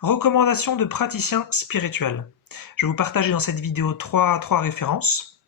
Recommandations de praticiens spirituels. Je vais vous partager dans cette vidéo trois références,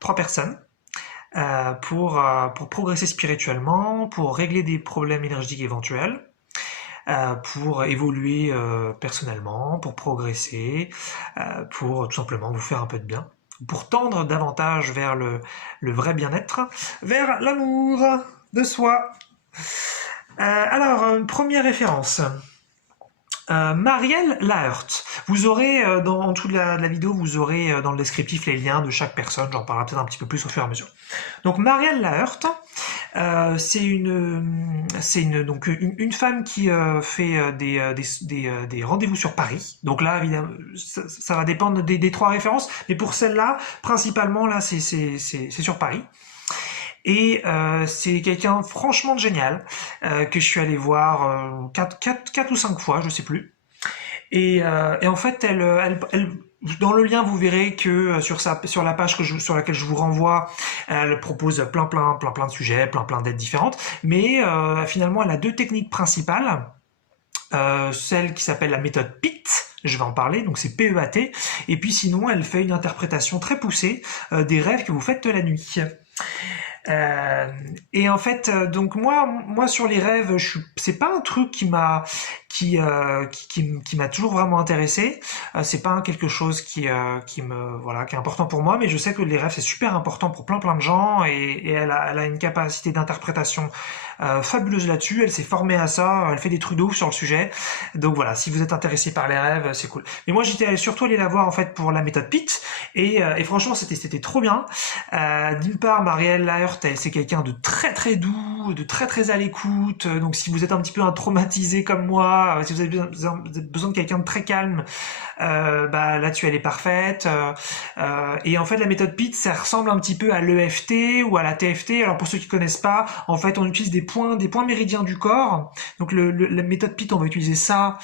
trois personnes pour progresser spirituellement, pour régler des problèmes énergétiques éventuels, pour évoluer personnellement, pour progresser, pour tout simplement vous faire un peu de bien, pour tendre davantage vers le vrai bien-être, vers l'amour de soi. Première référence. Marielle Laheurte. Vous aurez, en dessous de la vidéo, vous aurez dans le descriptif les liens de chaque personne. J'en parlerai peut-être un petit peu plus au fur et à mesure. Donc Marielle Laheurte, c'est donc une femme qui fait des rendez-vous sur Paris. Donc là, évidemment, ça va dépendre des trois références, mais pour celle-là, principalement, là, c'est sur Paris. Et c'est quelqu'un franchement génial que je suis allé voir 4 ou 5 fois, je sais plus. Et en fait, dans le lien, vous verrez que sur la page sur laquelle je vous renvoie, elle propose plein de sujets, plein d'aides différentes. Mais finalement, elle a deux techniques principales. Celle qui s'appelle la méthode PEAT, je vais en parler, donc c'est PEAT. Et puis sinon, elle fait une interprétation très poussée des rêves que vous faites la nuit. Et en fait, donc moi sur les rêves, c'est pas un truc qui m'a toujours vraiment intéressé. C'est pas quelque chose qui est important pour moi, mais je sais que les rêves c'est super important pour plein de gens et elle a une capacité d'interprétation fabuleuse là-dessus. Elle s'est formée à ça, elle fait des trucs de ouf sur le sujet. Donc voilà, si vous êtes intéressé par les rêves, c'est cool. Mais moi j'étais surtout allé la voir en fait pour la méthode PEAT et franchement c'était trop bien. D'une part, Marielle Laheurte, c'est quelqu'un de très doux, de très à l'écoute. Donc si vous êtes un petit peu un traumatisé comme moi, si vous avez besoin de quelqu'un de très calme, là-dessus elle est parfaite. Et en fait la méthode PEAT, ça ressemble un petit peu à l'EFT ou à la TFT. Alors pour ceux qui connaissent pas, en fait on utilise des points méridiens du corps. Donc la méthode PEAT, on va utiliser ça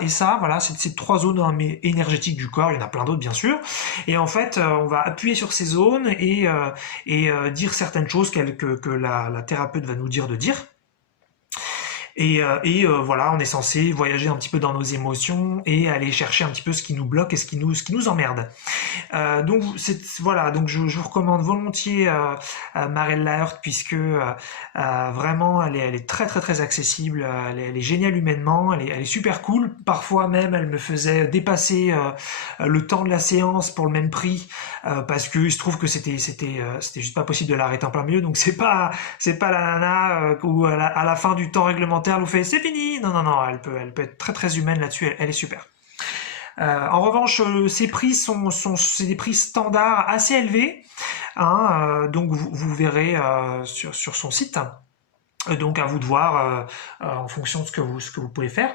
et ça. Voilà, c'est ces trois zones énergétiques du corps. Il y en a plein d'autres bien sûr. Et en fait on va appuyer sur ces zones et dire certaines choses que la thérapeute va nous dire de dire. Voilà, on est censé voyager un petit peu dans nos émotions et aller chercher un petit peu ce qui nous bloque et ce qui nous emmerde. Donc voilà, donc je vous recommande volontiers Marielle Laheurte puisque vraiment elle est très accessible, elle est géniale humainement, elle est super cool. Parfois même elle me faisait dépasser le temps de la séance pour le même prix parce que il se trouve que c'était juste pas possible de l'arrêter en plein milieu. Donc c'est pas la nana où à la fin du temps réglementaire elle vous fait c'est fini. Non, elle peut être très humaine là-dessus, elle est super. En revanche, ces prix c'est des prix standards assez élevés, hein, donc vous verrez sur son site. Donc à vous de voir en fonction de ce que vous pouvez faire.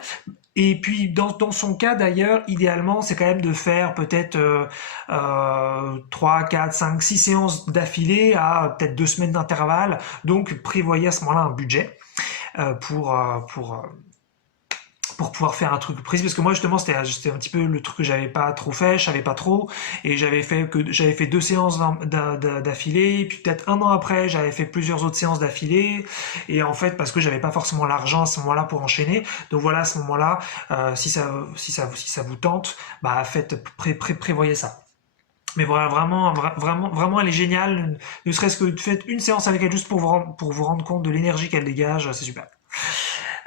Et puis dans son cas d'ailleurs, idéalement, c'est quand même de faire peut-être 3, 4, 5, 6 séances d'affilée à peut-être 2 semaines d'intervalle. Donc prévoyez à ce moment-là un budget pour pouvoir faire un truc précis, parce que moi justement c'était un petit peu le truc que j'avais pas trop fait, je savais pas trop, et j'avais fait 2 séances d'affilée, puis peut-être un an après j'avais fait plusieurs autres séances d'affilée, et en fait parce que j'avais pas forcément l'argent à ce moment-là pour enchaîner. Donc voilà, à ce moment-là, si ça vous tente, prévoyez ça. Mais voilà, vraiment, elle est géniale. Ne serait-ce que faites une séance avec elle juste pour vous rendre compte de l'énergie qu'elle dégage, c'est super.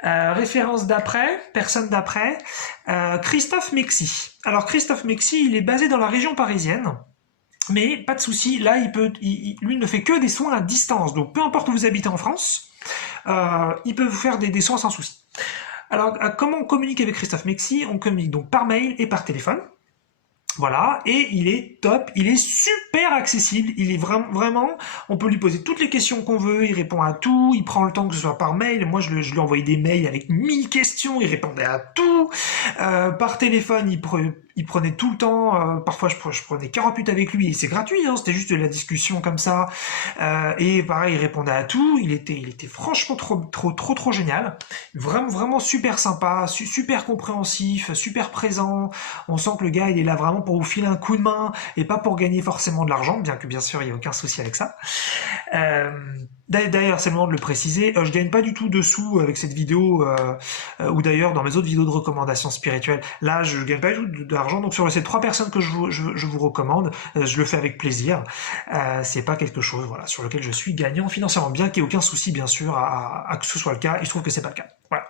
Référence d'après, personne d'après, Christophe Mexi. Alors Christophe Mexi, il est basé dans la région parisienne, mais pas de souci, là lui ne fait que des soins à distance, donc peu importe où vous habitez en France, il peut vous faire des soins sans souci. Alors comment on communique avec Christophe Mexi? On communique donc par mail et par téléphone. Voilà, et il est top, il est super accessible, il est vraiment, on peut lui poser toutes les questions qu'on veut, il répond à tout, il prend le temps que ce soit par mail. Moi je lui envoyais des mails avec 1000 questions, il répondait à tout. Par téléphone, il prenait tout le temps, parfois je prenais 40 minutes avec lui, et c'est gratuit, hein, c'était juste de la discussion comme ça. Et pareil, il répondait à tout, il était franchement trop génial. Vraiment super sympa, super compréhensif, super présent. On sent que le gars il est là vraiment pour vous filer un coup de main et pas pour gagner forcément de l'argent, bien que bien sûr il n'y a aucun souci avec ça. D'ailleurs, c'est le moment de le préciser, je gagne pas du tout de sous avec cette vidéo, ou d'ailleurs dans mes autres vidéos de recommandations spirituelle. Là, je gagne pas du tout d'argent, donc sur ces 3 personnes que je vous recommande, je le fais avec plaisir. C'est pas quelque chose, voilà, sur lequel je suis gagnant financièrement, bien qu'il n'y ait aucun souci, bien sûr, à que ce soit le cas. Il se trouve que c'est pas le cas. Voilà.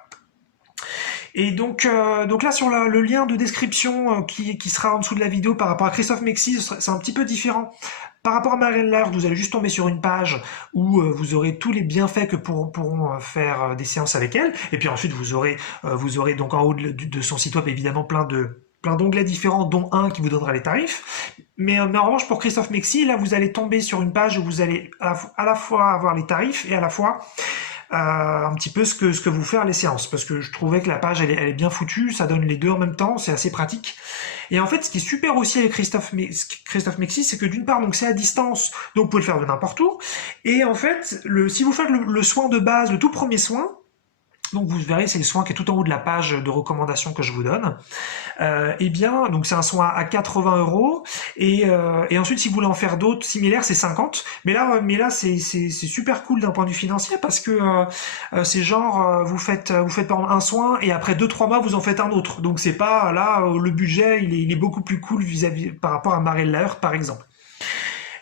Et donc là sur le lien de description qui sera en dessous de la vidéo par rapport à Christophe Mexi, c'est un petit peu différent. Par rapport à Marianne Laird, vous allez juste tomber sur une page où vous aurez tous les bienfaits que pourront faire des séances avec elle. Et puis ensuite vous aurez donc en haut de son site web évidemment plein d'onglets différents, dont un qui vous donnera les tarifs. Mais en revanche, pour Christophe Mexi, là, vous allez tomber sur une page où vous allez à la fois avoir les tarifs et à la fois un petit peu ce que vous faire les séances, parce que je trouvais que la page elle est bien foutue, ça donne les deux en même temps, c'est assez pratique. Et en fait, ce qui est super aussi avec Christophe Mexi, c'est que d'une part, donc c'est à distance, donc vous pouvez le faire de n'importe où. Et en fait, si vous faites le soin de base, le tout premier soin, donc vous verrez, c'est le soin qui est tout en haut de la page de recommandation que je vous donne. Eh bien, donc c'est un soin à 80 euros. Et ensuite, si vous voulez en faire d'autres similaires, c'est 50. Mais là, c'est super cool d'un point de vue financier parce que c'est genre vous faites par exemple un soin et après 2-3 mois vous en faites un autre. Donc c'est pas là le budget, il est beaucoup plus cool vis-à-vis par rapport à Marianne Laird par exemple.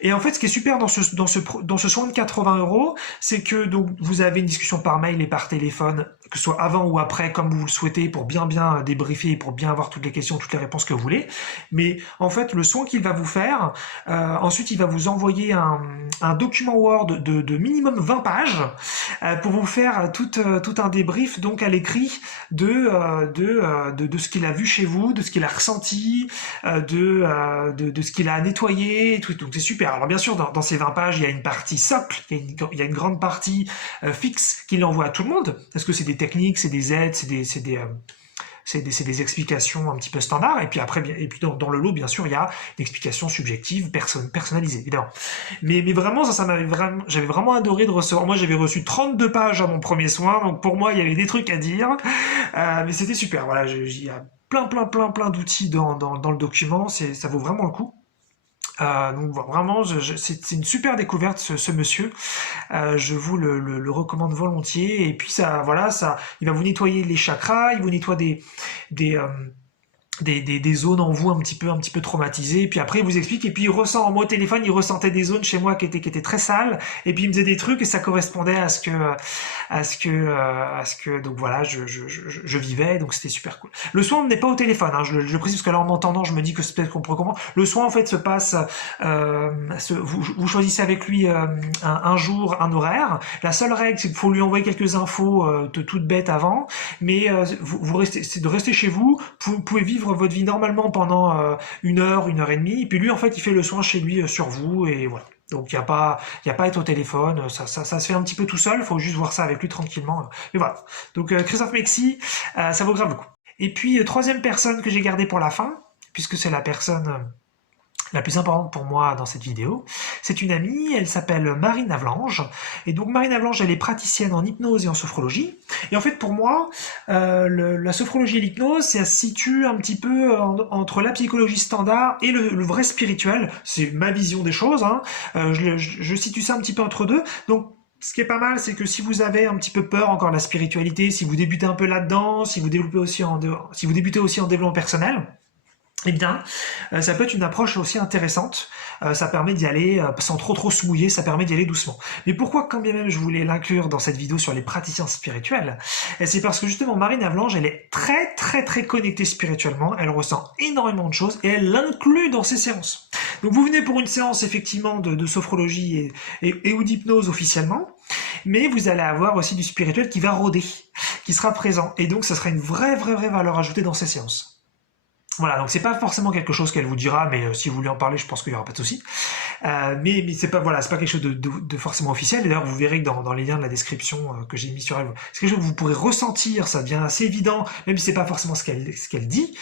Et en fait, ce qui est super dans ce soin de 80 euros, c'est que donc vous avez une discussion par mail et par téléphone, que ce soit avant ou après, comme vous le souhaitez, pour bien débriefer, pour bien avoir toutes les questions, toutes les réponses que vous voulez. Mais en fait, le soin qu'il va vous faire, ensuite, il va vous envoyer un document Word de minimum 20 pages pour vous faire tout un débrief donc à l'écrit de ce qu'il a vu chez vous, de ce qu'il a ressenti, de ce qu'il a nettoyé, et tout. Donc c'est super. Alors bien sûr, dans ces 20 pages, il y a une partie socle, il y a une grande partie fixe qu'il envoie à tout le monde, parce que c'est des techniques, c'est des aides, c'est des explications un petit peu standards, et puis après, dans le lot, bien sûr, il y a une explication subjective, personnalisée, évidemment. Mais vraiment, j'avais vraiment adoré de recevoir. Moi, j'avais reçu 32 pages à mon premier soin, donc pour moi, il y avait des trucs à dire, mais c'était super. Voilà, il y a plein d'outils dans le document, ça vaut vraiment le coup. Donc vraiment, c'est une super découverte ce monsieur. Je vous le recommande volontiers. Et puis il va vous nettoyer les chakras, il vous nettoie des zones en vous un petit peu traumatisées, et puis après il vous explique, et puis moi au téléphone il ressentait des zones chez moi qui étaient très sales, et puis il me faisait des trucs et ça correspondait à ce que donc voilà je vivais, donc c'était super cool. Le soin n'est pas au téléphone, hein, je précise parce que là en entendant je me dis que c'est peut-être qu'on peut recommander. Le soin en fait se passe, vous choisissez avec lui un jour, un horaire. La seule règle c'est qu'il faut lui envoyer quelques infos toutes bêtes avant, mais c'est de rester chez vous, vous pouvez vivre votre vie normalement pendant 1 heure, 1 heure et demie, et puis lui en fait il fait le soin chez lui sur vous, et voilà. Donc il y a pas à être au téléphone, ça se fait un petit peu tout seul, il faut juste voir ça avec lui tranquillement. Mais voilà. Donc Christophe Mexi, ça vaut grave le coup. Et puis troisième personne que j'ai gardée pour la fin, puisque c'est la personne la plus importante pour moi dans cette vidéo, c'est une amie, elle s'appelle Marine Avlange, et donc Marine Avlange, elle est praticienne en hypnose et en sophrologie, et en fait pour moi, la sophrologie et l'hypnose, ça se situe un petit peu entre la psychologie standard et le vrai spirituel, c'est ma vision des choses, hein. Je situe ça un petit peu entre deux, donc ce qui est pas mal, c'est que si vous avez un petit peu peur encore de la spiritualité, si vous débutez un peu là-dedans, si vous débutez aussi en développement personnel, eh bien, ça peut être une approche aussi intéressante. Ça permet d'y aller sans trop se mouiller, ça permet d'y aller doucement. Mais pourquoi, quand bien même, je voulais l'inclure dans cette vidéo sur les praticiens spirituels, c'est parce que justement, Marine Avlange, elle est très connectée spirituellement, elle ressent énormément de choses et elle l'inclut dans ses séances. Donc vous venez pour une séance effectivement de sophrologie et ou d'hypnose officiellement, mais vous allez avoir aussi du spirituel qui va rôder, qui sera présent. Et donc ça sera une vraie valeur ajoutée dans ces séances. Voilà, donc c'est pas forcément quelque chose qu'elle vous dira, mais si vous voulez en parler, je pense qu'il y aura pas de souci. Mais c'est pas quelque chose de forcément officiel. D'ailleurs, vous verrez que dans les liens de la description que j'ai mis sur elle, c'est quelque chose que vous pourrez ressentir, ça devient assez évident, même si c'est pas forcément ce qu'elle dit.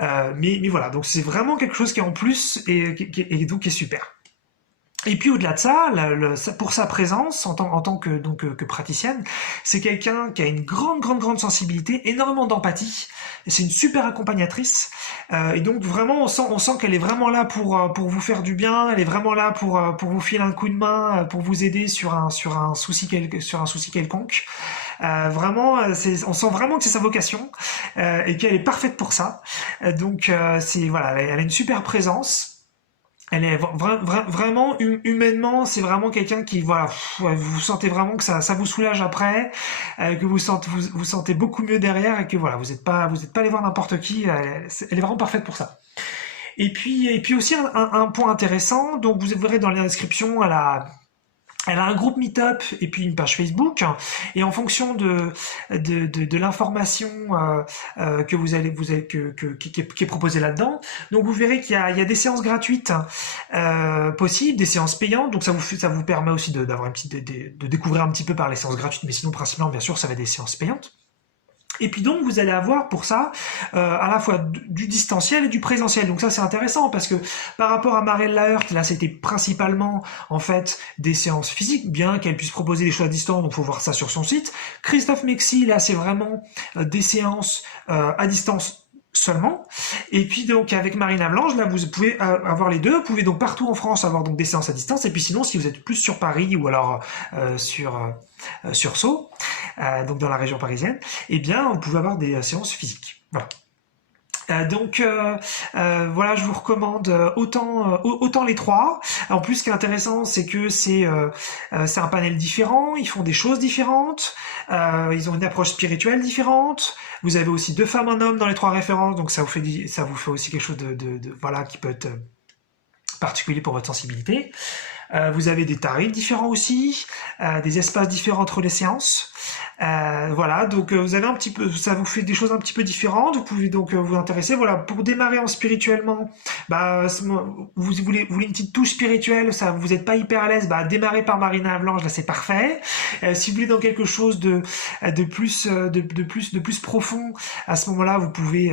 Mais voilà, donc c'est vraiment quelque chose qui est en plus et donc qui est super. Et puis au-delà de ça, pour sa présence en tant que praticienne, c'est quelqu'un qui a une grande sensibilité, énormément d'empathie. C'est une super accompagnatrice, et donc vraiment on sent qu'elle est vraiment là pour vous faire du bien. Elle est vraiment là pour vous filer un coup de main, pour vous aider sur un souci quelconque. Vraiment, on sent vraiment que c'est sa vocation et qu'elle est parfaite pour ça. Donc, c'est voilà, elle a une super présence. Elle est vraiment humainement, c'est vraiment quelqu'un qui voilà, vous sentez vraiment que ça vous soulage après, que vous sentez beaucoup mieux derrière et que voilà, vous êtes pas allé voir n'importe qui. Elle est vraiment parfaite pour ça. Et puis aussi un point intéressant, donc vous verrez dans la description, elle a un groupe Meetup et puis une page Facebook. Et en fonction de l'information que qui est proposée là-dedans, donc vous verrez il y a des séances gratuites possibles, des séances payantes. Donc ça vous permet aussi d'avoir de découvrir un petit peu par les séances gratuites, mais sinon principalement bien sûr ça va être des séances payantes. Et puis donc vous allez avoir pour ça à la fois du distanciel et du présentiel. Donc ça c'est intéressant parce que par rapport à Marielle Laheurt, là c'était principalement en fait des séances physiques, bien qu'elle puisse proposer des choix à distance, donc faut voir ça sur son site. Christophe Mexi, là c'est vraiment des séances à distance seulement. Et puis donc avec Marine Avlange, là vous pouvez avoir les deux. Vous pouvez donc partout en France avoir donc des séances à distance. Et puis sinon, si vous êtes plus sur Paris ou alors sur Sceaux, donc dans la région parisienne, eh bien vous pouvez avoir des séances physiques. Voilà. Voilà, je vous recommande autant les trois. En plus, ce qui est intéressant, c'est que c'est un panel différent. Ils font des choses différentes. Ils ont une approche spirituelle différente. Vous avez aussi 2 femmes, 1 homme dans les 3 références, donc ça vous fait aussi quelque chose voilà qui peut être particulier pour votre sensibilité. Vous avez des tarifs différents aussi, des espaces différents entre les séances. Voilà, donc vous avez un petit peu, ça vous fait des choses un petit peu différentes. Vous pouvez donc vous intéresser. Voilà, pour démarrer en spirituellement, bah vous voulez une petite touche spirituelle, ça vous n'êtes pas hyper à l'aise, bah démarrez par Marina Avlange, là c'est parfait. Si vous voulez dans quelque chose de plus profond, à ce moment-là, vous pouvez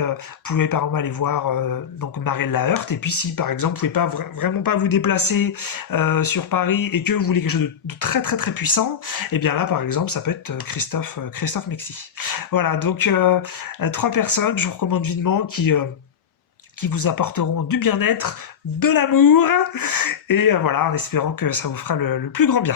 par exemple aller voir donc Marielle Laheurt. Et puis si par exemple vous pouvez pas vraiment pas vous déplacer sur Paris et que vous voulez quelque chose de très très très puissant, et bien là par exemple ça peut être Christophe Mexi. Voilà, donc 3 personnes, je vous recommande vivement qui vous apporteront du bien-être, de l'amour, et voilà, en espérant que ça vous fera le plus grand bien.